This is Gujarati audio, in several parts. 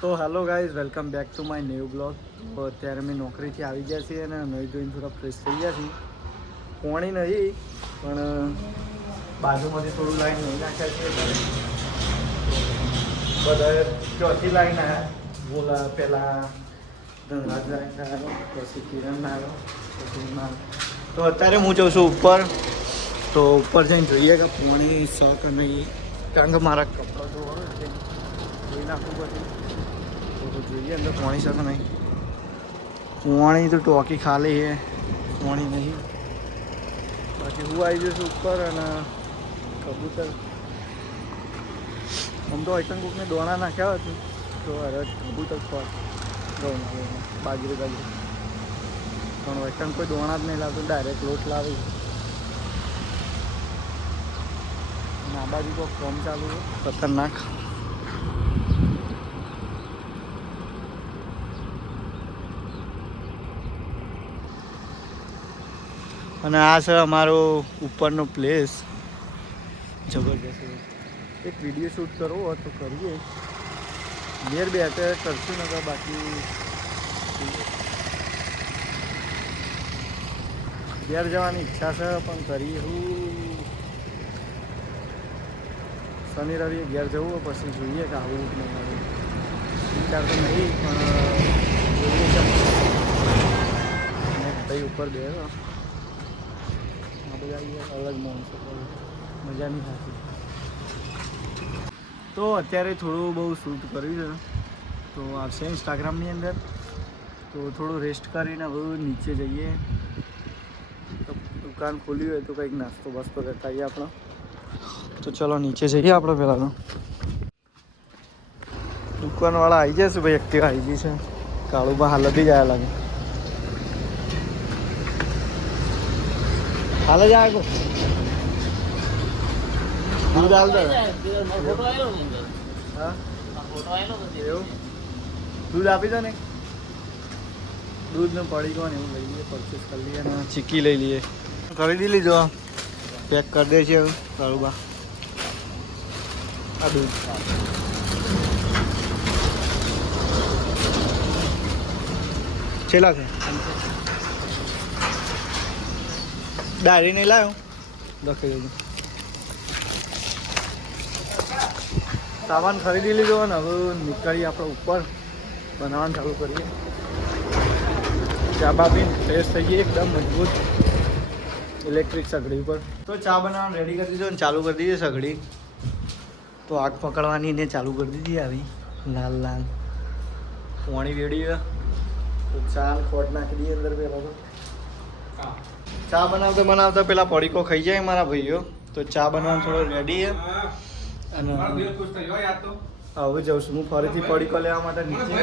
તો hello guys, welcome back to my new blog. તો અત્યારે અમે નોકરીથી આવી ગયા છીએ અને નહીં ધોઈને થોડા ફ્રેશ થઈ ગયા છીએ. પોણી નહીં પણ બાજુમાંથી થોડું લાઈન નહીં નાખ્યા છીએ. બધા ચોથી લાઈન આવ્યા. બોલા પહેલાં ધનરાજ લાઈન આવ્યો, પછી કિરણ આવ્યો, પછી તો અત્યારે હું જઉં છું ઉપર. તો ઉપર જઈને જોઈએ કે પોણી શક નહીં, કારણ કે મારા કપડાં ધોવાના છે, ધોઈ નાખવું પછી. તો જોઈએ અંદર પાણી શકે નહીં. પાણી તો ટોકી ખાલી છે, પાણી નહીં. બાકી હું આવી જઈશ ઉપર અને કબૂતર આમ તો આઈટમ કોકને દોણા નાખ્યા હતું તો અરે કબૂતર ખોટ ગૌ બાજરી પણ આઈટમ કોઈ દોણા જ નહીં લાવતું, ડાયરેક્ટ લોટ લાવી. આ બાજુ કોઈ ફોર્મ ચાલુ છે ખતરનાક. અને આ છે અમારો ઉપરનો પ્લેસ, જબરજસ્ત. એક વિડીયો શૂટ કરવો હોય તો કરીએ, ઘેર બેઠે કરશું ને તો બાકી ઘેર જવાની ઈચ્છા છે પણ કરીએ હું. શનિ રવિએ ઘેર જવું હોય પછી જોઈએ કે આવું કે નહીં આવું. વિચાર તો નહીં પણ જોઈએ છે. ભાઈ ઉપર બે અલગ માણસો મજા નહીં થતી. તો અત્યારે થોડું બહુ શૂટ કર્યું છે તો આવશે ઇન્સ્ટાગ્રામની અંદર. તો થોડું રેસ્ટ કરીને હવે નીચે જઈએ. તો દુકાન ખોલી હોય તો કંઈક નાસ્તો બાસ્તો લેતા આવીએ આપણે. તો ચલો નીચે જઈએ આપણે પહેલાં. તો દુકાનવાળા આવી જશે ભાઈ, એક્ટિવા આવી ગઈ છે. કાળુબા હાલ જ આવ્યા લાગે. હાલ જ આવ્યો દૂધ હાલ દે. હા એવું દૂધ આપી દો ને. દૂધનું પડી ગયો ને એવું લઈ લઈએ, પરચેસ કરી લઈએ અને ચીકી લઈ લઈએ. ખરીદી લીધો, પેક કરી દે છે કાળુબા. આ દૂધ છેલ્લા છે. ડાયરી નહીં લાવ્યો, લખી દેજો. સામાન ખરીદી લીધો ને હવે નીકળીએ આપણે ઉપર, બનાવવાનું ચાલુ કરીએ. ચા બા પીને ફ્રેશ થઈ ગઈ એકદમ મજબૂત ઇલેક્ટ્રિક સગડી ઉપર. તો ચા બનાવવાનું રેડી કરી દીધો ને ચાલુ કરી દીધી સગડી. તો આગ પકડવાની ને ચાલુ કરી દીધી આવી લાલ લાલ. પાણી વેડી તો ચા ખોટ નાખી દઈએ અંદર પહેલાં. તો ચા બનાવતા બનાવતા પેલા પડીકો ખાઈ જાય મારા ભાઈઓ. તો ચા બનાવવાનું થોડો રેડી છે અને હવે જાઉં છું હું ફરીથી પડીકો લેવા માટે નીચે.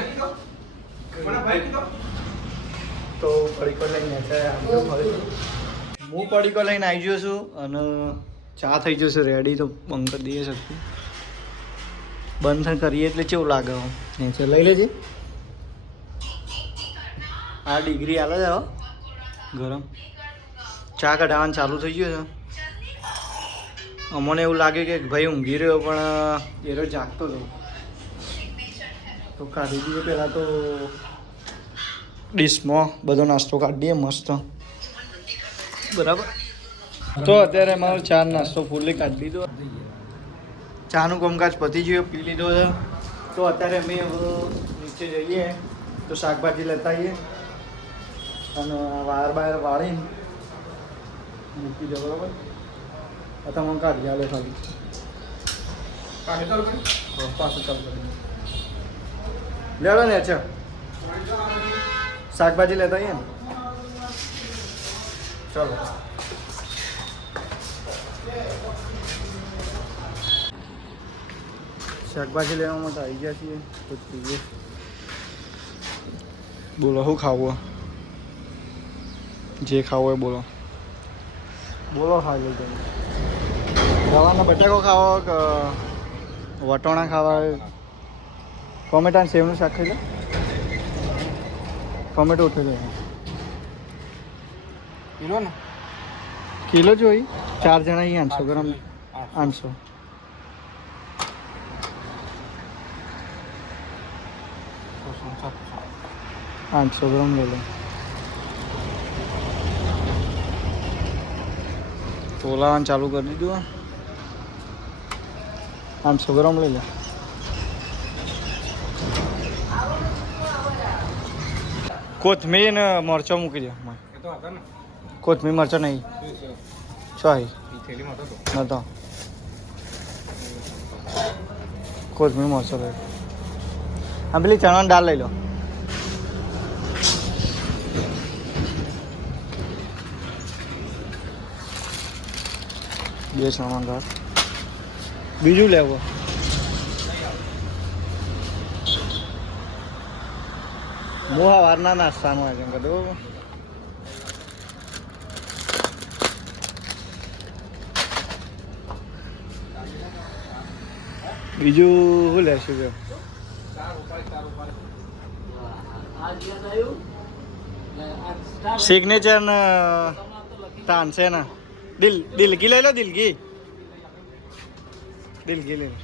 તો પડીકો લઈને હું પડીકો લઈને આવી ગયો છું અને ચા થઈ જશે રેડી. તો બંધ કરી દઈએ શકું, બંધ કરીએ એટલે કેવું લાગે નીચે લઈ લેજે. આ ડિગ્રી હાલે છે ગરમ. ચા કઢાવવાનું ચાલુ થઈ ગયું છે. અમને એવું લાગે કે ભાઈ ઊંઘી રહ્યો પણ એ રહ્યો જાગતો હતો. તો કાઢી દઈએ પહેલાં તો ડીશમાં બધો નાસ્તો કાઢી દઈએ મસ્ત બરાબર. તો અત્યારે અમારો ચા નાસ્તો ફૂલી કાઢી લીધો. ચાનું કામકાજ પતી ગયું, પી લીધો છે. તો અત્યારે અમે નીચે જઈએ તો શાકભાજી લેતા આવીએ અને વાયર બાયર વાળીને મૂકી દો બરાબર. તમે કાઢી આલે ખાલી પાછું ચાલુ કરી લેડો ને. અચ્છા શાકભાજી લેતા આવીએ ને, ચાલો. શાકભાજી લેવા માટે આવી ગયા છીએ. તો જોઈએ બોલો શું ખાવું, જે ખાવું હોય બોલો. બોલો ખાઈ લો. રવાના બટાકો ખાવો કે વટોણા ખાવા? ટોમેટા સેવનું શાક ખાઈ લો. ટોમેટો ઉઠી જાય કિલો ને, કિલો જોઈ 4 જણા 800 ગ્રામ 800. 800 ગ્રામ લઈ લો. તોલાવાનું ચાલુ કરી દીધું. 800 ગ્રામ લઈ લો. કોથમીર ને મરચાં મૂકી દો. કોથમીર મરચાં નહીં ચાય નતો. કોથમીર મરચાં લઈ લો. આ પેલી ચણાની દાળ લઈ લો. બે ચણાની દાળ. બીજું લેવો. મોહા વારના નાસ્તાનું આયોજન કર્યું. બીજું શું લેશું કે સિગ્નેચર ને તાનસે ને દિલગી લઈ લો. દિલગી લઈ લો.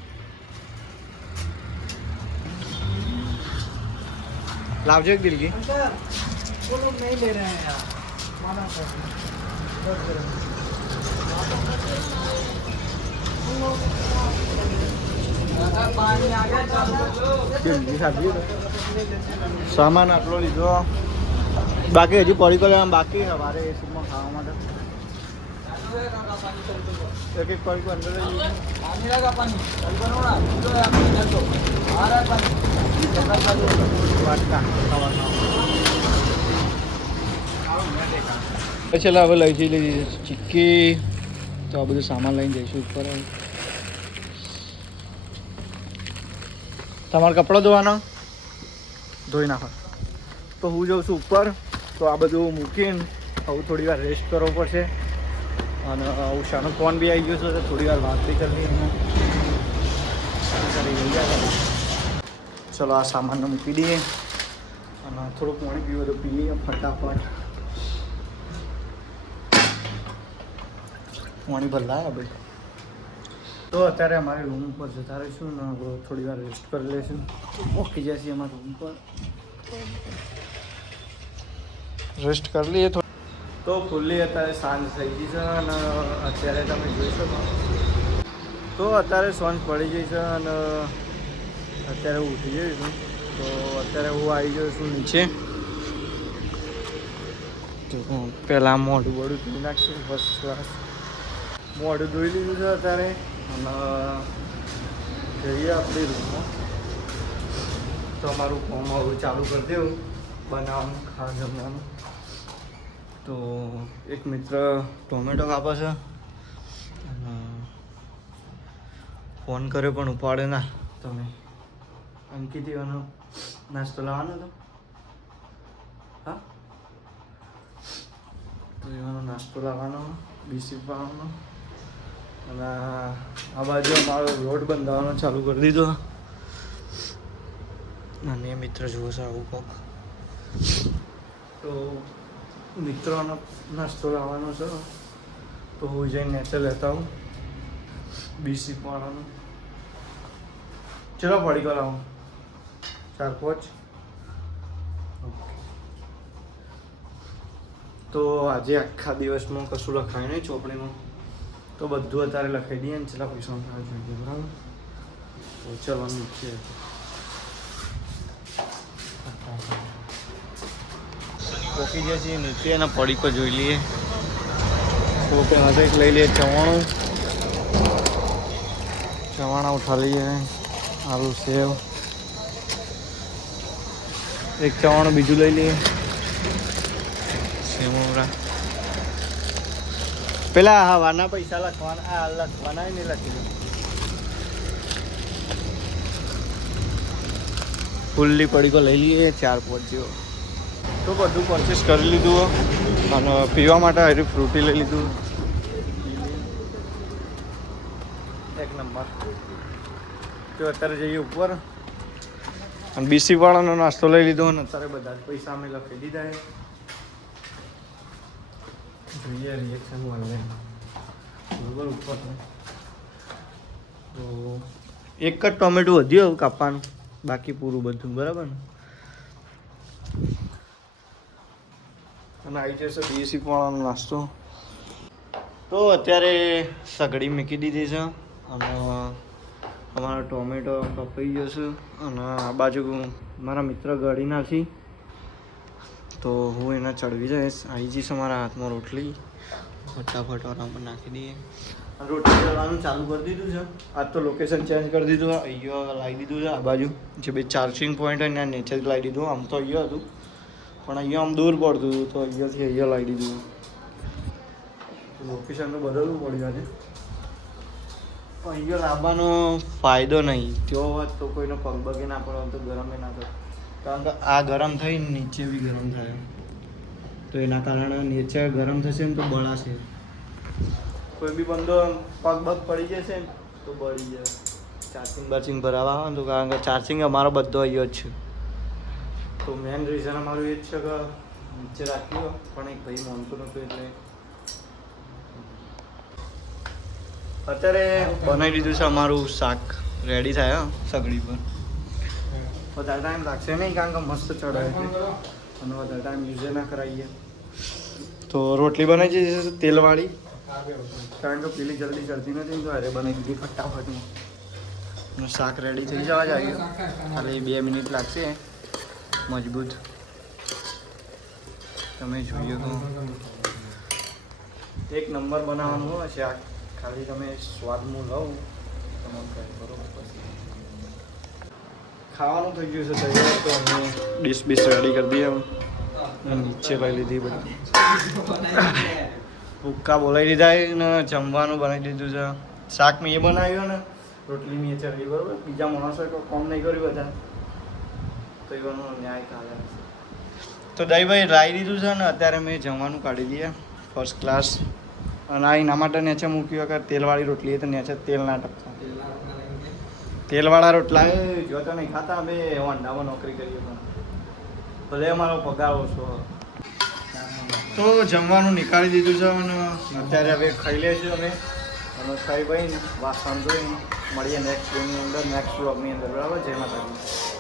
लावजो एक दिल की वो लोग नहीं ले रहे हैं यार माना सामान आटलो लीधो. बाकी हजी पड़ी को बाकी हमारे एसीમાં ખાવા માટે एक एक पड़ी को अंदर ચલો હવે લઈ જઈ ચીક્કી. તો આ બધું સામાન લઈને જઈશું ઉપર. તમારે કપડાં ધોવાના ધોઈ નાખો. તો હું જાઉં છું ઉપર. તો આ બધું મૂકીને હવે થોડી વાર રેસ્ટ કરવો પડશે. અને ઉષાનો ફોન બી આવી ગયો છે તો થોડી વાર વાત બી કરવી. ચલો આ સામાનને મૂકી દઈએ અને થોડુંક પાણી પીવું તો પીએ ફટાફટ. પાણી ભરલાય ભાઈ. તો અત્યારે અમારે રૂમ ઉપર જતા રહીશું ને થોડી વાર રેસ્ટ કરી લઈશું. ઓકે જશે અમારા રૂમ પર રેસ્ટ કરી લઈએ. તો ફૂલ્લી અત્યારે સાંજ થઈ ગઈ છે અને અત્યારે તમે જોઈ શકો તો અત્યારે સાંજ પડી ગઈ છે અને અત્યારે હું ઉઠી જઈશું. તો અત્યારે હું આવી ગયો છું નીચે. તો પહેલાં મોઢું બોડું ધોઈ નાખશું. ફર્સ્ટ ક્લાસ મોઢું ધોઈ લીધું છે અત્યારે. અને જઈએ આપણી રૂમમાં. તો અમારું ફોર્મ હવે ચાલુ કરી દેવું બનાવવાનું ખાવા જમવાનું. તો એક મિત્ર ટોમેટો કાપે છે અને ફોન કર્યો પણ ઉપાડે ના. તમે અંકિતીવાનો નાસ્તો લાવવાનો હતો. હા તો એવાનો નાસ્તો લાવવાનો બિસ્કિટ પાવાનો. અને આ બાજુ અમારો રોડ બંધાવવાનો ચાલુ કરી દીધો. અને એ મિત્ર જુઓ છે આવું કોક. તો મિત્રોનો નાસ્તો લાવવાનો છે તો હું જઈને નેચે લેતા આવું. બીસી પાવાનું. ચલો પડી ગયો લાવું 4-5. તો આજે આખા દિવસમાં કશું લખાય નહીં ચોપડીમાં. તો બધું અત્યારે લખાઈ દઈએ ને છેલ્લા પૈસા જોઈએ બરાબર. તો ચલો નીચે પોકી જાય છે નીચે. એના પડીકો જોઈ લઈએ. પોકે હાથે લઈ લઈએ ચવાણા ઉઠા લઈએ. આલુ સેવ એક ચવાણું બીજું લઈ લઈએ. સેવરા પેલા હવાના પૈસા લખવાના. આ લખવાના નહીં લખી દો. ફૂલ્લી પડીકો લઈ લઈએ 4-5 જેવો. તો બધું પરચેસ કરી લીધું અને પીવા માટે હરી ફ્રૂટી લઈ લીધું. એક નંબર. તો અત્યારે જઈએ ઉપર અને બીસી વાળાનો નાસ્તો લઈ લીધો અને અત્યારે બધા જ પૈસા અમે લખી દીધા છે. જોઈએ રિએક્શન ઓનલાઈન બરોબર ઉપર. તો એક જ ટોમેટો વધ્યું કાપવાનું બાકી પૂરું બધું બરાબર ને. અને આવી જશે દેશી પોણાનો નાસ્તો. તો અત્યારે સગડી મૂકી દીધી છે અને અમારો ટોમેટો કપાઈ જશે અને આ બાજુ મારા મિત્ર ગળી નાખી તો હું એના ચડવી જઈશ. આવી જઈશ અમારા હાથમાં રોટલી, ફટાફટ આરામ નાખી દઈએ. રોટલી ચડવાનું ચાલુ કરી દીધું છે. આજ તો લોકેશન ચેન્જ કરી દીધું, અહીંયા લાવી દીધું છે. આ બાજુ જે બે ચાર્જિંગ પોઈન્ટ હોય ત્યાં નીચે જ લાવી દીધું. આમ તો અહીંયા હતું પણ અહીંયા આમ દૂર પડતું હતું તો અહીંયાથી અહીંયા લાવી દીધું. લોકેશન તો બદલવું પડ્યું આજે. અહીંયા લાવવાનો ફાયદો નહીં, તેવો હોત તો કોઈનો પગ બગે ના પડે તો ગરમે ના થાય. કારણ કે આ ગરમ થઈને નીચે બી ગરમ થાય તો એના કારણે નીચે ગરમ થશે ને તો બળાશે. કોઈ બી બંદો પગ બગ પડી જશે ને તો બળી જાય. ચાર્જિંગ ભરાવા આવે તો કારણ કે ચાર્જિંગ અમારો બધો અહીંયા જ છે. તો મેન રીઝન અમારું એ જ છે કે નીચે રાખ્યું પણ એક ભાઈ માનતું નહોતું એટલે અત્યારે બનાવી દીધું છે. અમારું શાક રેડી થાય સગડી પર. વધારે ટાઈમ લાગશે નહીં કારણ કે મસ્ત ચડાવે છે અને વધારે ટાઈમ યુઝ ના કરાવીએ. તો રોટલી બનાવી દીધી છે તેલવાળી, કારણ કે પેલી જલ્દી ચડતી નથી તો અરે બનાવી દીધી ફટાફટમાં. શાક રેડી થઈ જવા જ આવ્યું, ખાલી 2 મિનિટ લાગશે. મજબૂત તમે જોઈએ તો એક નંબર બનાવવાનું હોય શાક. ખાલી તમે સ્વાદનું લઉં તમે કંઈ કરો. ખાવાનું થઈ ગયું છે તૈયાર તો અમે ડીશ બીશ રેડી કરી દઈએ. નીચે લઈ લીધી બધી ભૂક્કા બોલાવી દીધા ને જમવાનું બનાવી દીધું છે. શાક મેં એ બનાવ્યું ને રોટલી મેં ચડી બરાબર. બીજા માણસો કોમ નહીં કર્યું બધા તો એવાનો ન્યાય કાલે. તો દહીભાઈ લાવી દીધું છે ને અત્યારે મેં જમવાનું કાઢી દઈએ ફર્સ્ટ ક્લાસ. અને આ એના માટે નીચે મૂક્યું કે તેલવાળી રોટલી તો નીચે તેલ ના ટપકા. તેલવાળા રોટલા જો તો નહીં ખાતા. અમે અંડામાં નોકરી કરીએ પણ ભલે અમારો પગાર ઓછો. તો જમવાનું નીકાળી દીધું છે અને અત્યારે હવે ખાઈ લઈશું અમે. અને ખાઈ ભાઈ વાસણ ધોઈને મળીએ નેક્સ્ટ ડેની અંદર, નેક્સ્ટ વ્લોગની અંદર. બરાબર, જય માતાજી.